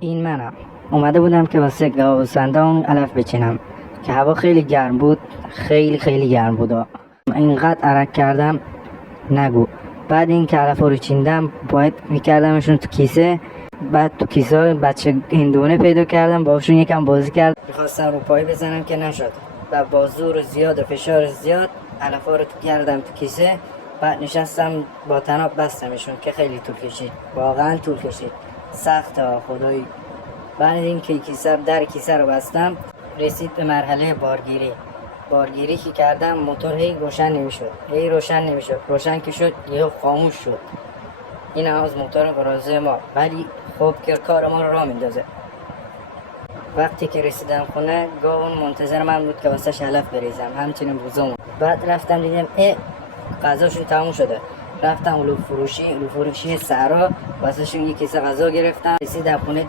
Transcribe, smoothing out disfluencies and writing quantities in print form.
این منم. اومده بودم که واسه گاوسفندان علف بچینم که هوا خیلی گرم بود، خیلی گرم بود. اینقدر عرق کردم نگو. بعد این که علفا رو چیندم باید میکردمشون تو کیسه. بعد تو کیسه بچه هندونه پیدا کردم، باشون یکم بازی کرد. میخواستم رو پای بزنم که نشد و با زور زیاد و فشار زیاد علفا رو کردم تو کیسه. بعد نشستم با تناب بستمشون که خیلی طول کشید، واقعا طول کشید، سخت خدایی. بعد این که در کیسه رو بستم رسید به مرحله بارگیری که کردم. موتور هی روشن نمیشد، روشن که شد یه خاموش شد. این از موتور گرازه ما، ولی خب که کار ما رو راه میندازه. وقتی که رسیدم خونه گاون منتظر من بود که واسه علف بریزم، همچنین بوزم. بعد رفتم دیدم غذاشون تموم شده. رفتم علوف فروشی صحرا واسه شون یک کیسه غذا گرفتم. رسیدم خونه